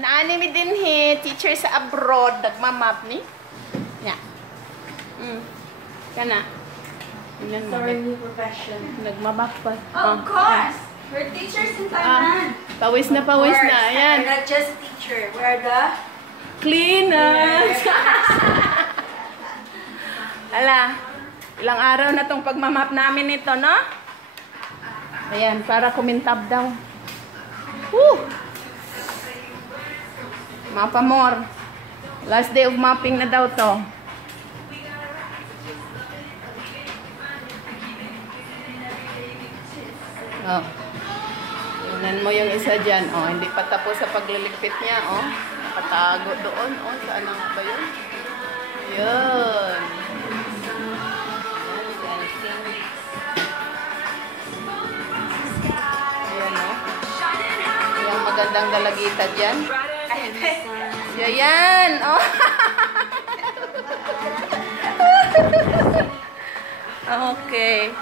Naani mi din he, teacher sa abroad, nagmamap ni. Ya. Kana. Sorry, new profession. Nagmamap pa. Of course! We're teachers in Thailand. Pawis na, pawis na. Ayan. We're not just a teacher. We're the Cleaners. Ala, ilang araw na tong pagmamap namin nito, no? Ayan, para kumintab daw. Woo! Mapa more. Last day of mapping na daw to. Oh. Tingnan mo yung isa dyan. Oh, hindi pa tapos sa pagliligpit niya. Oh, nakatago doon. Oh, saan na nga ba yun? Yun. Ayan, oh. Yung magandang dalagita dyan. Yan. Oh. Okay.